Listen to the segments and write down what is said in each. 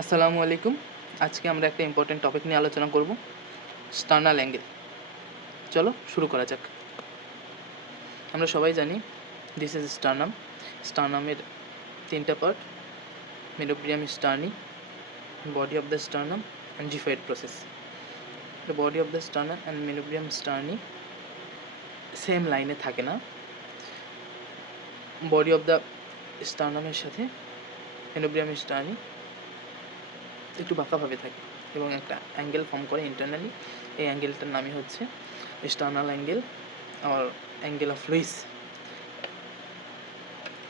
আসসালামু আলাইকুম। আজকে আমরা একটা ইম্পর্টেন্ট টপিক নিয়ে আলোচনা করব, স্টার্নাল অ্যাঙ্গেল। চলো শুরু করা যাক। আমরা সবাই জানি দিস ইজ স্টার্নাম। স্টার্নামের তিনটা part: manubrium sterni, body of the sternum and xiphoid process. The body of the sternum and manubrium sterni same লাইনে থাকে না। বডি অফ দ্য স্টার্নামের সাথে মেনোব্রিয়াম স্টার্নি একটু বাঁকাভাবে থাকে এবং একটা অ্যাঙ্গেল ফর্ম করে ইন্টারনালি। এই অ্যাঙ্গেলটার নামই হচ্ছে স্টার্নাল অ্যাঙ্গেল আর অ্যাঙ্গেল অফ লুইস।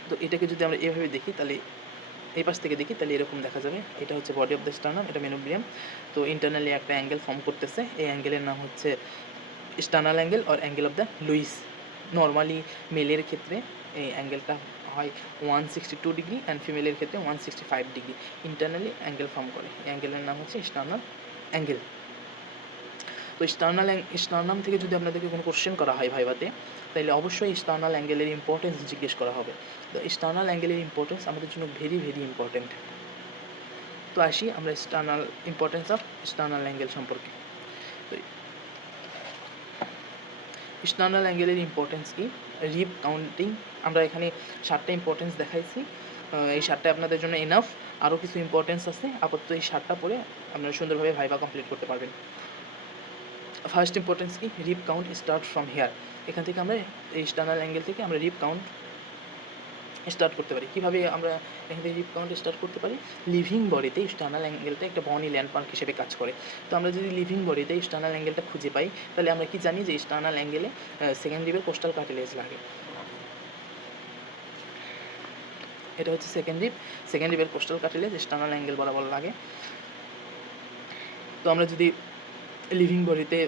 তো এটাকে যদি আমরা এভাবে দেখি, তাহলে এই পাশ থেকে দেখি, তাহলে এরকম দেখা যাবে। এটা হচ্ছে বডি অফ দ্য স্টার্নাম, এটা মেনোব্রিয়াম। তো ইন্টারনালি একটা অ্যাঙ্গেল ফর্ম করতেছে। এই অ্যাঙ্গেলের নাম হচ্ছে স্টার্নাল অ্যাঙ্গেল আর angle of the Louis. Normally মেলের ক্ষেত্রে এই অ্যাঙ্গেলটা হয় 162 ডিগ্রি অ্যান্ড ফিমেলের ক্ষেত্রে 165 ডিগ্রি ইন্টারনালি অ্যাঙ্গেল ফর্ম করে। এই অ্যাঙ্গেলের নাম হচ্ছে স্টার্নাল অ্যাঙ্গেল। তো স্টার্নাম থেকে যদি আপনাদেরকে কোনো কোশ্চেন করা হয় ভাইভাতে, তাহলে অবশ্যই স্টার্নাল অ্যাঙ্গেলের ইম্পর্টেন্স জিজ্ঞেস করা হবে। তো স্টার্নাল অ্যাঙ্গেলের ইম্পর্টেন্স আমাদের জন্য ভেরি ভেরি ইম্পর্টেন্ট। তো আসি আমরা ইম্পর্টেন্স অফ স্টার্নাল অ্যাঙ্গেল সম্পর্কে। তো স্টার্নাল অ্যাঙ্গেলের ইম্পর্টেন্স কি? রিপ কাউন্টিং। আমরা এখানে 7টা ইম্পর্টেন্স দেখাইছি। এই 7টা আপনাদের জন্য এনাফ। আরও কিছু ইম্পর্টেন্স আছে, আপাতত এই 7টা পরে আপনারা সুন্দরভাবে ভাইভা কমপ্লিট করতে পারবেন। ফার্স্ট ইম্পর্টেন্স কি? রিপ কাউন্ট স্টার্ট ফ্রম হেয়ার। এখান থেকে আমরা এই স্টার্নাল অ্যাঙ্গেল থেকে আমরা রিপ কাউন্ট স্টার্ট করতে পারি। কীভাবে আমরা এখান থেকে রিপ কাউন্ট স্টার্ট করতে পারি? লিভিং বডিতে স্টার্নাল অ্যাঙ্গেলটা একটা বনি ল্যান্ডমার্ক হিসেবে কাজ করে। তো আমরা যদি লিভিং বডিতে স্টার্নাল অ্যাঙ্গেলটা খুঁজে পাই, তাহলে আমরা কি জানি যে স্টার্নাল অ্যাঙ্গেলে সেকেন্ড রিবের কোস্টাল কার্টিলেজ লাগে। এটা হচ্ছে সেকেন্ড রিবের কোস্টাল কার্টিলেজ স্টার্নাল অ্যাঙ্গেল বরাবর লাগে। তো আমরা যদি লিভিং বডিতে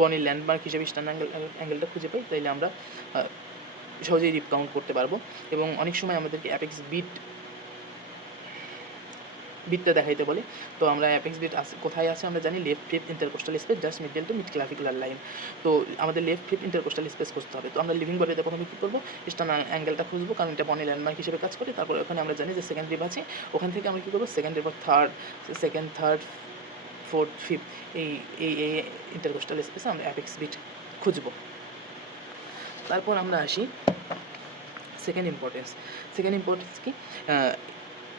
বনির ল্যান্ডমার্ক হিসেবে স্টার্নাল অ্যাঙ্গেলটা খুঁজে পাই, তাইলে আমরা সহজেই রিপ কাউন্ট করতে পারবো। এবং অনেক সময় আমাদেরকে অ্যাপেক্স বিটটা দেখাইতে বলে। তো আমরা অ্যাপেক্স বিট কোথায় আছে আমরা জানি, left fifth intercostal space just middle to mid clavicular line. তো আমাদের লেফট ফিফথ ইন্টারকোস্টাল স্পেস খুঁজতে হবে। তো আমরা লিভিং বডিতে প্রথমে কী করবো? স্টার্নাল অ্যাঙ্গেলটা খুঁজবো, কারণ এটা বনি ল্যান্ডমার্ক হিসেবে কাজ করে। তারপর ওখানে আমরা জানি যে সেকেন্ড রিব আছে, ওখান থেকে আমরা কী করবো? Second rib third fourth fifth এই এই এই ইন্টারকোস্টাল স্পেসে আমরা অ্যাপেক্স বিট খুঁজবো। তারপর আমরা আসি সেকেন্ড ইম্পর্টেন্স কি?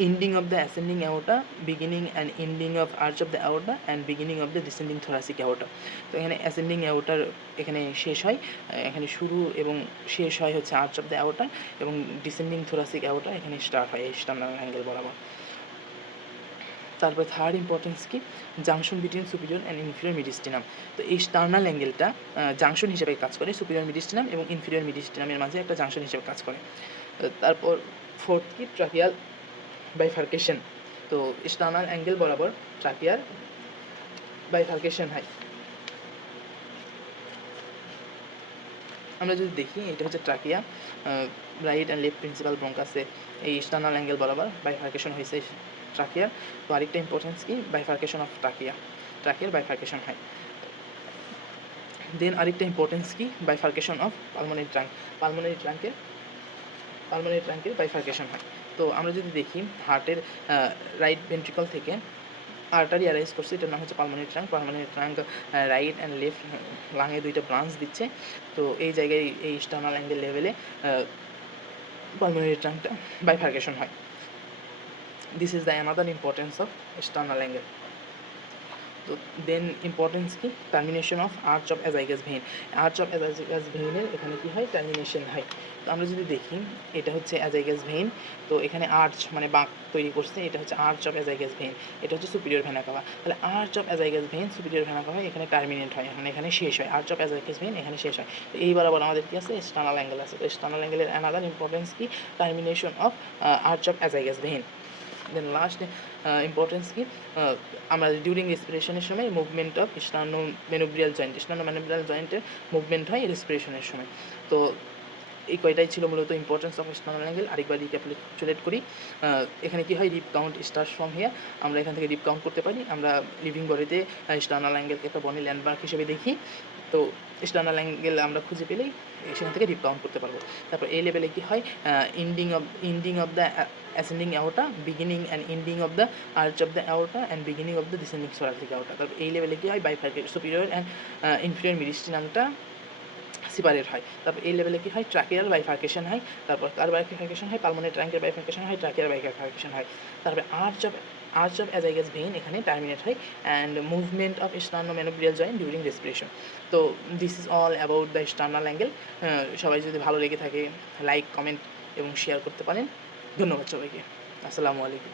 ending of the ascending aorta, beginning and ending of arch of the aorta and beginning of the descending thoracic aorta. তো এখানে অ্যাসেন্ডিং অ্যাওর্টার এখানে শেষ হয়, এখানে শুরু এবং শেষ হয় হচ্ছে আর্চ অফ দ্য অ্যাওর্টা, এবং ডিসেন্ডিং থোরাসিক অ্যাওর্টা এখানে স্টার্ট হয় স্টার্নাল অ্যাঙ্গেল বরাবর। তারপর থার্ড ইম্পর্টেন্স কি? Junction between superior and inferior mediastinum. তো এই স্টার্নাল অ্যাঙ্গেলটা জাংশন হিসেবে কাজ করে, সুপিরিয়র মিডিস্টিনাম এবং ইনফিরিয়র মিডিস্টিনামের মাঝে একটা জাংশন হিসেবে কাজ করে। তারপর ফোর্থ কি? Tracheal bifurcation. তো স্টার্নাল অ্যাঙ্গেল বরাবর ট্রাকিয়ার বাইফার্কেশন হয়। আমরা যদি দেখি, এটা হচ্ছে trachea, right and left principal ব্রঙ্কাসে এই স্টার্নাল অ্যাঙ্গেল বরাবর বাইফার্কেশন হয়েছে ট্রাকিয়ার। তো আরেকটা ইম্পর্টেন্স কি? বাইফার্কেশন অফ ট্রাকিয়ার বাইফার্কেশন হয়। দেন আরেকটা ইম্পর্টেন্স কি? বাইফার্কেশন অফ পালমোনারি ট্রাঙ্কের বাইফার্কেশন হয়। তো আমরা যদি দেখি, হার্টের রাইট ভেন্ট্রিকল থেকে আর্টারি অ্যারাইজ করছে, এটার নাম হচ্ছে pulmonary trunk. Right and left লাঙে দুইটা ব্রাঞ্চ দিচ্ছে। তো এই জায়গায় এই স্টার্নাল অ্যাঙ্গেল লেভেলে পালমোনারি ট্রাঙ্কটা বাইফার্কেশন হয়। This is the another importance of sternal angle. তো দেন ইম্পর্টেন্স কি? Termination of arch of azygos vein. Arch of azygos ভেইনের এখানে কী হয়? টার্মিনেশন হয়। তো আমরা যদি দেখি, এটা হচ্ছে অ্যাজাইগাস ভেইন। তো এখানে আর্চ মানে বাঁক তৈরি করছে, এটা হচ্ছে আর্চ অফ অ্যাজাইগাস ভেইন, এটা হচ্ছে সুপিরিয়র ভেনা কাভা। তাহলে arch of azygos vein, superior vena cava এখানে টার্মিনেট হয়, মানে এখানে শেষ হয়। আর্চ অফ অ্যাজাইগাস ভেইন এখানে শেষ হয়। তো এই বরাবর আমাদের কী আছে? স্টার্নাল অ্যাঙ্গেল আছে। তো স্টার্নাল অ্যাঙ্গেলের অ্যানাদার ইম্পর্টেন্স কি? Termination of arch of azygos vein. Then last importance কি? আমরা ডিউরিং রেসপিরেশনের সময় মুভমেন্ট অফ স্টার্নোমেনোব্রিয়াল জয়েন্টের মুভমেন্ট হয় রেসপিরেশনের সময়। তো এই কয়টাই ছিল মূলত ইম্পর্টেন্স অফ স্টার্নাল অ্যাঙ্গেল। আরেকবার রিক্যাপিচুলেট করি। এখানে কি হয়? রিপ কাউন্ট স্টার্ট ফ্রম হিয়ার। আমরা এখান থেকে রিপ কাউন্ট করতে পারি। আমরা লিভিং বডিতে স্টার্নাল অ্যাঙ্গেলকে একটা বনি ল্যান্ডমার্ক হিসেবে দেখি। তো স্টার্নাল অ্যাঙ্গেল আমরা খুঁজে পেলেই সেখান থেকে ডিপ কাউন্ট করতে পারবো। তারপর এই লেভেলে কি হয়, ending of the ascending অ্যাওটা, beginning and ending of the arch of the অ্যাওটা and beginning of the descending thoracic aorta। তারপর এই লেভেলে কি হয়, সুপিরিয়র অ্যান্ড ইনফিরিয়র মেডিস্টিনামটা সেপারেট হয়। তারপর এই লেভেলে কি হয়, ট্রাকিয়াল বাইফার্কেশন হয়। তারপর কার বাইফার্কেশন হয়, পালমোনারি ট্রাঙ্কের বাইফার্কেশন হয়, ট্রাকিয়াল বাইফার্কেশন হয়। তারপরে আর্চ অফ অ্যাজাইগাস ভেইন এখানে টার্মিনেট হয় and movement of sternomanubrial joint during respiration. তো this is all about the sternal angle. সবাই যদি ভালো লেগে থাকে লাইক, কমেন্ট এবং শেয়ার করতে পারেন। ধন্যবাদ সবাইকে। আসসালামু আলাইকুম।